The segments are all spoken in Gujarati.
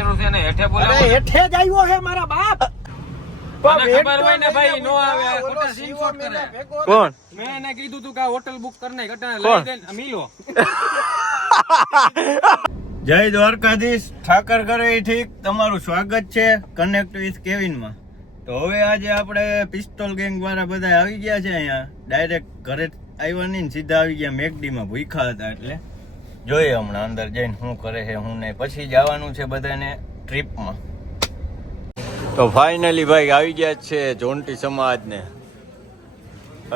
જરૂર છે ને હેઠે બોલાવો. અરે હેઠે જ આવ્યો હે મારા બાપ. મને ખબર હોય ને ભાઈ નો આવે આ ખોટા સીન શોટ કરે. કોણ? મેં એને કીધું તું કે આ હોટલ બુક કર નાખ કટાને લઈ જઈને મિલો. જય દ્વારકાધીશ. ઠાકર કરે એ ઠીક. તમારું સ્વાગત છે કનેક્ટ વિથ કેવિન માં. તો હવે આજે આપણે પિસ્તોલ ગેંગ વાળા બધા આવી ગયા છે અહીંયા. ડાયરેક્ટ ઘરે આવ્યા નહીં ને સીધા આવી ગયા મેકડી માં. ભૂખ્યા હતા એટલે જોઈએ હમણાં અંદર જઈને શું કરે છે શું નહીં. પછી જવાનું છે બધાને ટ્રીપમાં. તો ફાઇનલી ભાઈ આવી ગયા છે જોન્ટી સમાજ ને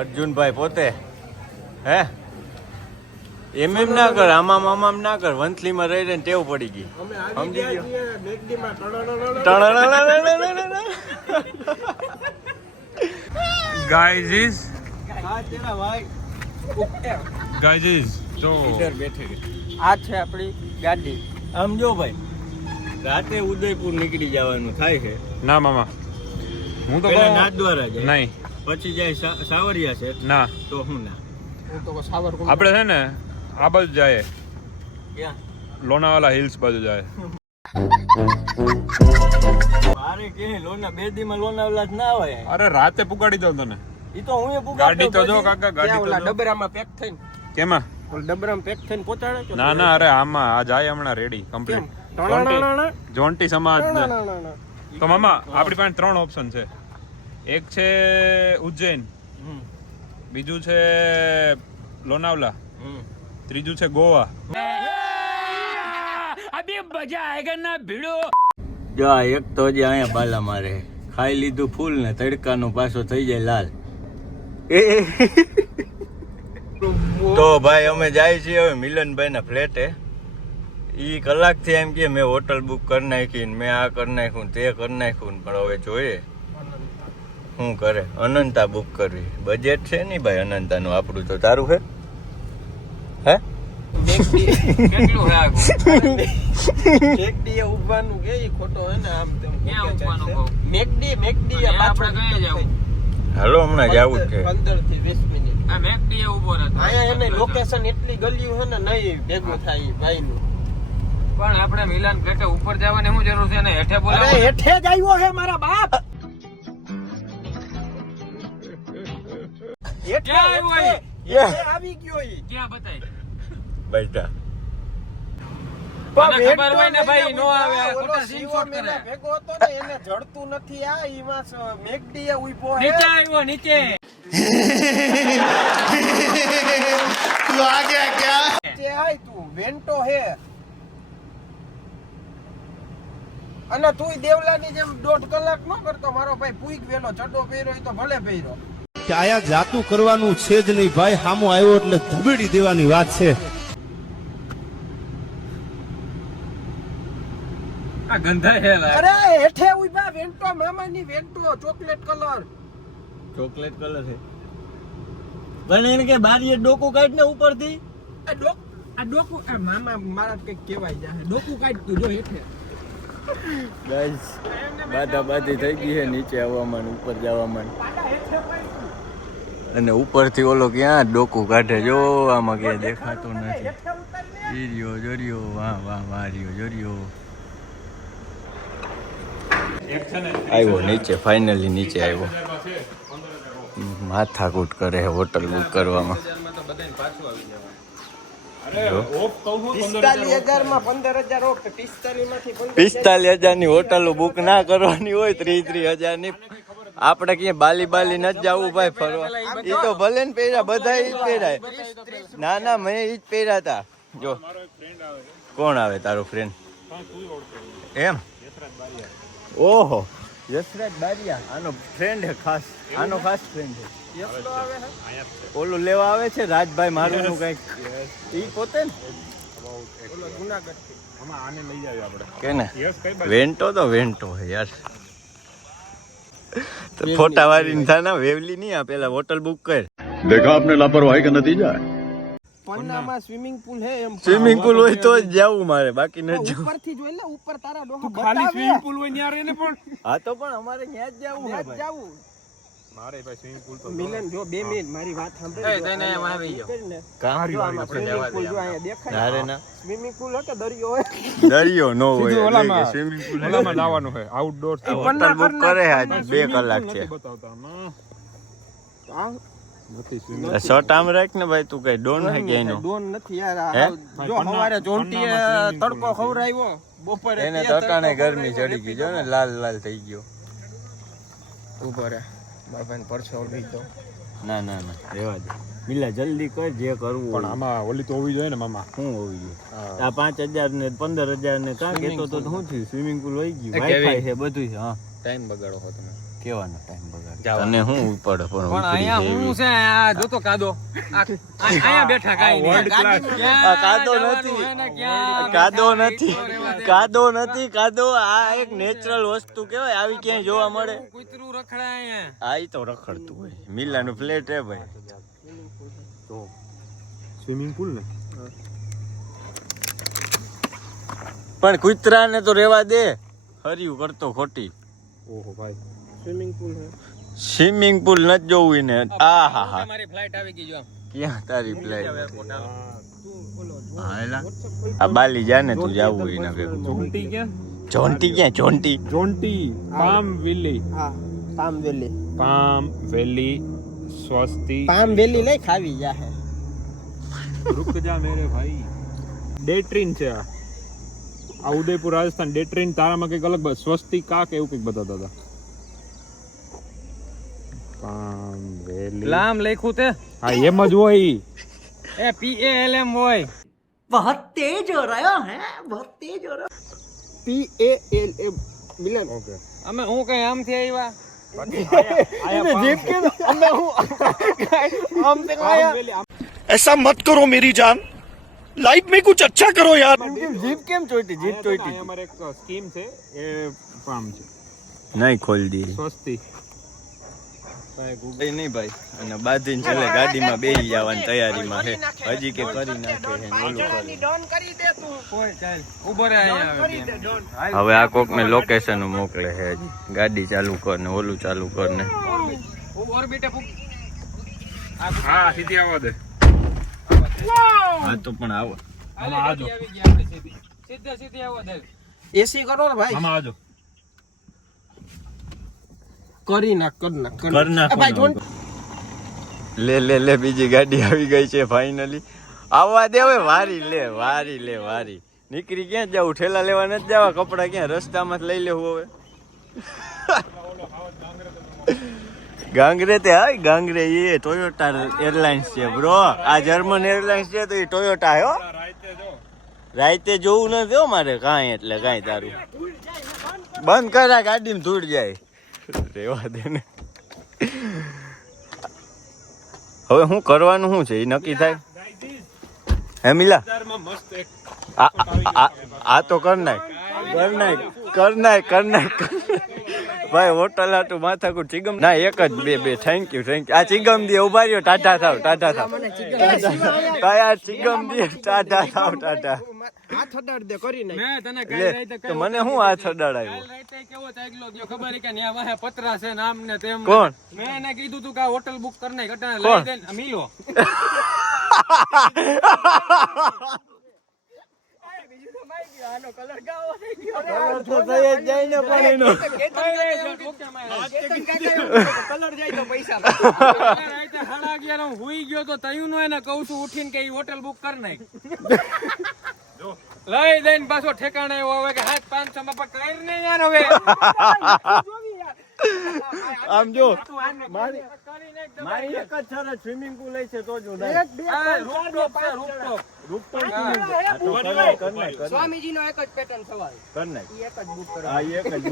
અર્જુનભાઈ પોતે. હે એમ ના કર, આમામ ના કર. વંથલીમાં રહી રહીને ટેવ પડી ગઈ. સમજી તો બેઠે આ છે આપણી ગાડી. આમ જો ભાઈ રાતે ઉદયપુર નીકળી જવાનું થાય છે. ના મામા હું તો નાથદ્વારા જાય નહીં, પછી જાય સાવરિયા છે. ના તો હું ના હું તો સાવરકુંડ આપણે છે ને આ બાજુ જાય, ક્યાં લોનાવાલા હિલ્સ બાજુ જાય. મારે કે લોના બે દીમાં લોનાવાલા જ ના હોય. અરે રાતે પુગાડી દઉં તને. ઈ તો હું એ ગાડી તો જો કાકા, ગાડી ઓલા તો જો. ડબરામાં પેક થઈને કેમાં? ઓલા ડબરામાં પેક થઈને પહોંચાડે કે ના ના, અરે આમાં આ જાય હમણાં રેડી કમ્પ્લીટ. જોન્ટી સમાજ ને. તો મામા આપણી પાસે 3 ઓપ્શન છે. એક છે ઉજ્જૈન, બીજું છે લોનાવલા, ત્રીજું છે ગોવા. અભી મજા આયેગા ના ભીડો. જો આ એક તો હજી અહીંયા બાલા મારે. ખાઈ લીધું ફૂલ ને તડકાનો પાછો થઈ જાય લાલ. તો ભાઈ અમે જાય છીએ હવે મિલનભાઈ ના ફ્લેટે. ઈ કલાકથી એમ કે મેં હોટલ બુક કરી નાખી, મેં આ કરી નાખ્યું, તે કરી નાખ્યું, પણ હવે જોઈએ શું કરે. અનંતા બુક કરવી. બજેટ છે નહીં ભાઈ અનંતાનું. આપણું તો તારું છે. હે કેટલું હે આગળ? મેકડી એ ઉભવાનું કે ઈ ખોટો હે ને આમ તેમ. ક્યાં ઊભવાનું કહું? મેકડી આ પાછળ આપણે કઈ જાવું? હાલો હમણાં જવું જ છે. 15 થી 20 મિનિટ. આ મેકડી એ ઊભો રહેતો. અહીંયા એને લોકેશન એટલી ગલ્યું હે ને નહીં ભેગું થાય ભાઈ નું. પણ આપણે મિલાન ફ્લેટે ઉપર જવાની શું જરૂર છે ને હેઠે બોલાવો. અરે હેઠે જ આવ્યો હે મારા બાપ. ક્યાં આવ્યો ઈ? હેઠે આવી ગયો ઈ. ક્યાં બતાય? બેટા મને ખબર હોય ને ભાઈ નો આવે આ ખોટા સીન શોટ કરે. ભેગો હતો ને એને જડતું નથી. આ ઈમાં મેકડી એ ઉભો હે. નીચે આવ્યો નીચે. તું આ ગયા ક્યાં? નીચે આય તું વેન્ટો હે. અને તુંય દેવલાની જેમ 1.5 કલાક નો કરતો. મારો ભાઈ પૂઈક વેલો ચડો પહેર્યો તો ભલે પહેર્યો. કે આયા જાતું કરવાનું છે જ નહીં ભાઈ. હામો આવ્યો એટલે ધબેડી દેવાની વાત છે. આ ગંધા હે લા. અરે હેઠે ઉભા વેન્ટો મામાની Vento chocolate colour. Chocolate colour છે. પણ એને કે બારીએ ડોકું કાઢ ને ઉપરથી. આ ડોકુ આ મામા મારા કઈક કહેવાય જાય. ડોકુ કાઢ તું જો હેઠે. ગાઈસ બાધા બાધી થઈ ગઈ છે નીચે આવવામાં ઉપર જવામાં. અને ઉપરથી ઓલો ક્યાં ડોકું કાઢે જો. આમાં ક્યાં દેખાતું નથી. ઈરિયો જોરિયો વાહ વાહ વાહ રિયો જોરિયો. આવ્યો નીચે. ફાઇનલી નીચે આવ્યો. માથાકૂટ કરે છે હોટલ બુક કરવામાં. 45,000 માં 15,000 ઓફ. 45 માંથી 45,000 ની હોટલ બુક ના કરવાની હોય 30,000 ની. આપણે ક્યાં બાલી નથી જવું ભાઈ ફરવા. એ તો ભલે ને પહેર્યા બધા ઈ પહેરાય. ના ના મેં ઈ જ પહેર્યા હતા. જો કોણ આવે તારો ફ્રેન્ડ? એમ ઓહો યશરાજ બારિયા. આનો ફ્રેન્ડ હે ખાસ. આનો ખાસ ફ્રેન્ડ છે. ઓલું લેવા આવે છે રાજભાઈ મારું નું કઈક. ઈ પોતે ને જુનાગઢ થી. આને લઈ જાય આપણે. કે ને વેન્ટો તો વેન્ટો હે યાર. તો ફોટા વાળી થાય ને વેવલી નહીં. આ પેલા હોટલ બુક કર. देखा आपने लापरवाही का नतीजा है. પન્નામાં સ્વિમિંગ પુલ હે એમ. સ્વિમિંગ પુલ હોય તો જ જવું મારે, બાકી ન જવું. ઉપરથી જોઈ લે. ઉપર તારા ડોહા ખાલી સ્વિમિંગ પુલ હોય ન્યા રહે ને. પણ હા તો પણ અમારે ત્યાં જ જવું હે ત્યાં જ ભાઈ. જાવું. મારે ભાઈ સ્વિમિંગ પૂલ તો મિલન જો 2 મિનિટ મારી વાત સાંભળ. એ તને એમ આવી ગયો. જો આમાં સ્વિમિંગ પૂલ જો અહીંયા દેખાય. નારે ના સ્વિમિંગ પૂલ હોય કે દરિયો હોય? દરિયો નો હોય સીધું ઓલામાં સ્વિમિંગ પૂલ ઓલામાં જવાનું છે આઉટડોર હોટલ બુક કરે આજ 2 કલાક છે બતાવતા આમાં આ નથી swimming શર્ટ આમ રાખ ને ભાઈ તું કઈ ડોન હે કે એનો ડોન નથી યાર આ હે? જો હવારે જોંટીએ તડકો ખવરાવ્યો બપોરે એને ત્યાં તટાણે તડકો ગરમી ખવરાવ્યો. ચડી ગઈ જો ને લાલ લાલ થઈ ગયો ઊભો રહે બાપાને પરસો ઉડી દો. ના ના ના રેવા દે મિલા જલ્દી કર જે કરવું પણ આમાં ઓલી તો હોવી જોઈએ ને મામા શું હોવી જોઈએ આ 5000 ને 15000 ને કાં કેતો તો શું થયું સ્વિમિંગ પૂલ વહી ગયું વાઈફાઈ છે બધું છે હા ટાઈમ બગાડો છો તમે. કેવાનો ટાઈમ બગાડ તને હું પડે પણ અહીંયા હું છે આ જોતો કાદો અહીંયા બેઠા કાઈ વર્લ્ડ ક્લાસ આ કાદો નથી કાદો આ એક નેચરલ વસ્તુ કહેવાય આવી ક્યાંય જોવા મળે કૂતરું રખડાય અહીંયા. આ ઈ તો રખડતું હોય મિલાનું ફ્લેટ હે ભાઈ સ્વિમિંગ પૂલ ને પણ કૂતરાને તો રેવા દે હર્યું કરતો ખોટી ઓહો ભાઈ સ્વિમિંગ પૂલ હે. સ્વિમિંગ પૂલ નથી જોવું ને આ હા હા મારી ફ્લાઇટ આવી ગઈ જો આમ. ક્યાં તારી ફ્લાઇટ હા એલા આ બાલી જા ને તું જાવું હોય ના ભેગું જોન્ટી ક્યાં જોન્ટી ક્યાં જોન્ટી જોન્ટી પામ વેલી હા પામ વેલી. પામ વેલી સ્વસ્તિ પામ વેલી લઈ ખાવી જાહે. रुक जा मेरे भाई डे ट्रेन છે આ ઉદયપુર રાજસ્થાન ડે ટ્રેન તારામાં કંઈક અલગ સ્વસ્તિ કાક એવું કંઈક બતાવતા હતા પામ વેલી લામ લખ્યું તે હા એમ જ હોય એ PALM હોય. PALM મિલન. ઓકે અમે હું કઈ આમથી આવ્યા જીપ કે અમે હું આમ તે આયા ऐसा मत करो मेरी जान लाइफ में कुछ अच्छा करो यार જીપ કેમ ચોઈતી જીપ ચોઈતી અહીંયા અમારે એક સ્કીમ છે એ પામ છે નહીં ખોલ દી સ્વસ્તિ નહીં ભાઈ અને બાંધીને છેલ્લે ગાડીમાં બેસી જવાની તૈયારીમાં છે હજી કે કરી નાખે છે ને ઓલું કરે. ડોન કરી દે તું. કોઈ ચાલ ઉભો રહે અહીંયા કરી દે ડોન. હવે આ કોક ને લોકેશન મોકલે છે હજી ગાડી ચાલુ કર ને ઓલું ચાલુ કર ને ઓર્બિટે પૂક. હા સીધી આવવા દે હા તો પણ આવો આમાં આજો આવી ગયા આપણે સીધી સીધી આવો દે. એસી કરો ને ભાઈ. આમાં આજો કરી નાખ કર નાખ કર નાખો ભાઈ જોન. લે બીજી ગાડી આવી ગઈ છે ફાઇનલી આવવા દે હવે વારી નીકળી ક્યાં જાવું ઠેલા લેવા નથી જવા કપડા ક્યાં રસ્તામાં જ લઈ લેવું હવે ગાંગરે તે હા ગાંગરે એ ટોયોટા એરલાઇન્સ છે બ્રો આ જર્મન એરલાઇન્સ છે તો એ ટોયોટા હે હો રાતે જોવું નથી હો મારે કાંઈ એટલે કાંઈ તારું બંધ કરા ગાડીમાં ધૂળ જાય રેવા દે ને હવે શું કરવાનું શું છે એ નક્કી થાય હે મિલા મસ્ત એક આ તો કર નાખ ભાઈ હોટલ હાટું માથાકૂટ ચિગમ ના એક જ બે થેન્ક યુ આ ચિગમ દે ઉભા રહ્યો ટાટા થાવ ભાઈ આ ચિગમ દે ટાટા થાવ હાથ અડાડ દે કરી નાખ. મેં તને કાલ લે રાતે તો મને શું હાથ અડાડાયો કાલ રાતે કેવો ચાગલો ગયો ખબર કે ન્યા વાહે પતરા છે નામ ને તેમ ને. કોણ? મેં એને કીધું તું કે આ હોટલ બુક કર નાખ અટાણે કોણ? લઈ દે ને મિલો. કલર જાય તો પૈસા રાતે 11:30 હું હુઈ ગયો તો તયું નો એને કહું છું ઉઠીને કે ઈ હોટલ બુક કર નાખ. લઈ દઈને પાછો ઠેકાણે એવો હવે કે હાથ 500 માં પકડ ને યાર હવે આમ જો કરીને મારી એક જ સરસ સ્વિમિંગ પૂલ છે તો જો આ rooftop છે, rooftop. સ્વામીજી નો એક જ પેટર્ન સવાલ કર નાખ ઈ એક જ બુક કરો. આ એક જ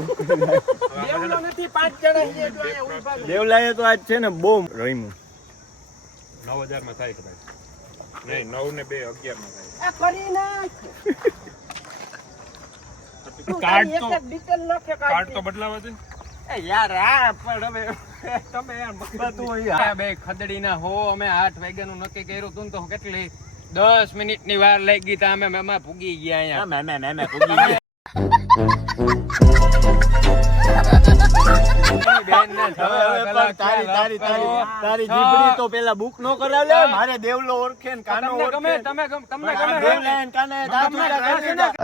દેવનો નથી 5 જણા છે જો અહીંયા ઊભા છે. દેવલાએ તો આજ છે ને બહુ રમ્યું 9000 માં થાય કે ભાઈ નહીં 9 ને 2 11 માં થાય આ કરી નાખ. કાર્ડ એક તો એક ડિટેલ નાખે કાર્ડ તો બદલાવા દે એ યાર આ પણ હવે તમે યાર આ બે ખદડીના હો અમે 8 વાગ્યાનું નક્કી કર્યું તું ને તો કેટલી 10 મિનિટની વાર લાગી તા અમે મેમાં પૂગી ગયા અહીંયા. તારી જીભડી તો પેલા બુક નો કરાવે મારે દેવલો ઓળખે ને કાનો ઓળખે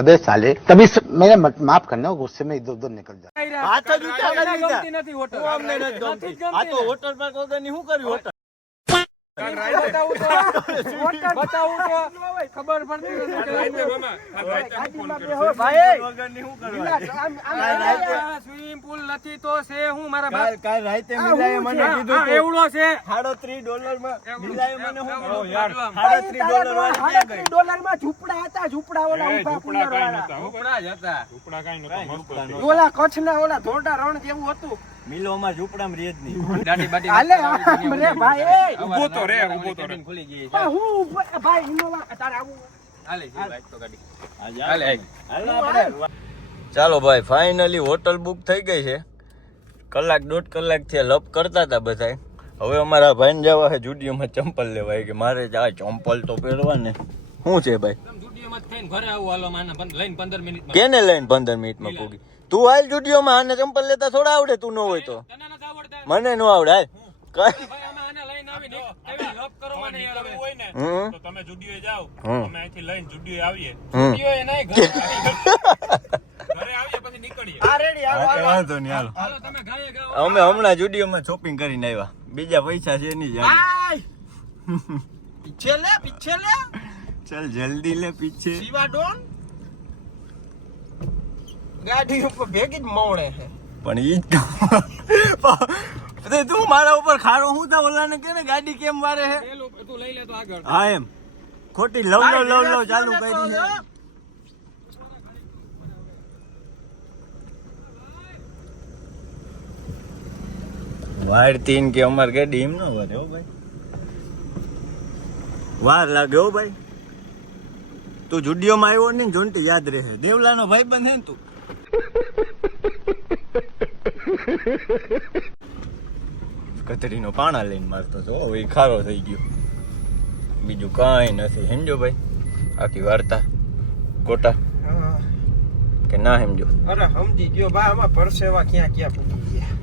अबे साले तभी मेरे माफ करना गुस्से में इधर उधर निकल जा હાથ જ ઊંચા કરી દીધા. ગમતી નથી હોટલ. હું અમને નથી ગમતી. આ તો હોટલ પર વગરની શું કર્યું હોટલ બતાવું તો ખબર પડતી નથી કે વગરની શું કર્યું સ્વિમિંગ પુલ નથી તો છે હું મારા બાપ કાલ રાતે મિલાએ મને કીધું તું. એવડો છે $3.5 માં મિલાએ મને શું કર્યું યાર $3 વાળી ક્યાં ગઈ? માં ઝૂંપડા હતા, ઝૂંપડા ઓલા ઊભા કુંડાવાળા. ઝૂંપડા ઓલા કચ્છના ઓલા ધોરડા રણ જેવું હતું. મિલોમાં ઝૂંપડામાં રેજ નહીં. હાલે આમ રે ભાઈ એ ઊભો તો રે હું ભાઈ ઇનોવા તારે આવું ચાલો ભાઈ ફાઇનલી હોટલ બુક થઈ ગઈ છે. કલાક દોઢ કલાક થી લપ કરતા હતા બધા. હવે અમારા ભાઈને જવા છે જુડિયોમાં ચંપલ લેવાય કે મારે આ ચંપલ તો પહેરવા ને. શું છે ભાઈ કેને લઈને 15 મિનિટમાં પૂગી? તું હાલ જુડિયોમાં આને ચંપલ લેતા થોડા આવડે? તું ન હોય તો મને ન આવડે. હાલ કઈ તો તમે જુડિયો જાઓ હમ. અમે અહીંથી લઈને જુડિયો આવીએ હમ. ઘરે આવીએ પછી નીકળીએ આ રેડી હાલો વાંધો નહીં હાલો. તમે ગાયે ગાઓ. અમે હમણાં જુડિયોમાં શોપિંગ કરીને આવ્યા. બીજા પૈસા છે નહીં જાય. પીછે લે ચલ જલ્દી લે પીછે. શિવા ડોન ગાડી ઉપર ભેગી જ મવણે છે. પણ ઈ તો તું મારા ઉપર ખારો હું તા ઓલાને કે ને ગાડી કેમ મારે હે? તું લઈ લે તો આગળ. હા એમ ખોટી લવ ચાલુ કરી છે. વાર તીન કે અમાર ગાડી એમ ન વરે હો ભાઈ. વાર લાગે હો ભાઈ. તું જુડિયોમાં આવ્યો ને જોન્ટી યાદ રહે. દેવલાનો ભાઈબંધ હે ને તું. કતરીનો પાણા લઈને મારતો તો હવે ખારો થઈ ગયો. બીજું કાંઈ નથી. સમજો ભાઈ આખી વાર્તા ખોટા કે ના સમજો? અરે સમજી ગયો ભાઈ, આમાં પરસેવા ક્યાં ક્યાં પૂકી ગયા.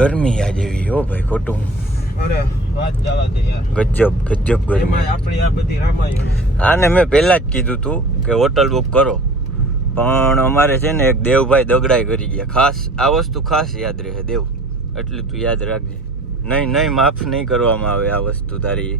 ગરમી આ જેવી હો ભાઈ ખોટું. અરે વાત જવા દે યાર, ગજબ ગરમી. એમાં આપણી આ બધી રામાયણ. આને મેં પહેલા જ કીધું તું કે હોટલ બુક કરો, પણ અમારે છે ને એક દેવભાઈ દગડાઈ કરી ગયા. ખાસ આ વસ્તુ ખાસ યાદ રહે દેવ, એટલું તું યાદ રાખજે. નહીં માફ નહીં કરવામાં આવે આ વસ્તુ તારી.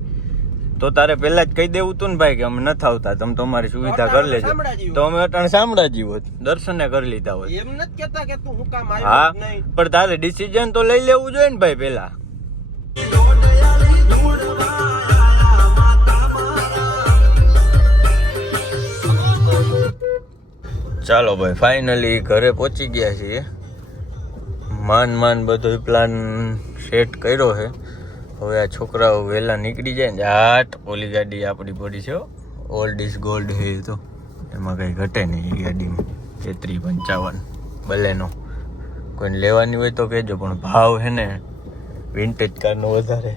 તો તારે પહેલા જ કહી દેવું તું ને ભાઈ કે અમે નથી આવતા, તમે તમારી સુવિધા કરી લેજો. તો અમે અટાણે શામળાજી હોત, દર્શને કરી લીધા હોત. એમ નથી કેતા કે તું હું કામ હા આવ્યો જ નહીં. પણ તારે ડિસિઝન તો લઈ લેવું જોઈએ ને ભાઈ પહેલા. ચાલો ભાઈ ફાઇનલી ઘરે પહોંચી ગયા છીએ. માન બધો પ્લાન સેટ કર્યો છે. હવે આ છોકરાઓ વહેલા નીકળી જાય ને જાટ ઓલી ગાડી આપણી પડી છે. ઓલ્ડ ઇઝ ગોલ્ડ છે તો એમાં કંઈ ઘટે નહીં. એ ગાડીમાં 3355 બલેનો કોઈને લેવાની હોય તો કહેજો, પણ ભાવ છે ને વિન્ટેજ કારનો વધારે.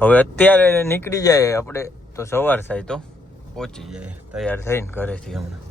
હવે અત્યારે નીકળી જાય આપણે તો સવાર થાય તો પહોંચી જાય તૈયાર થઈને ઘરેથી હમણાં.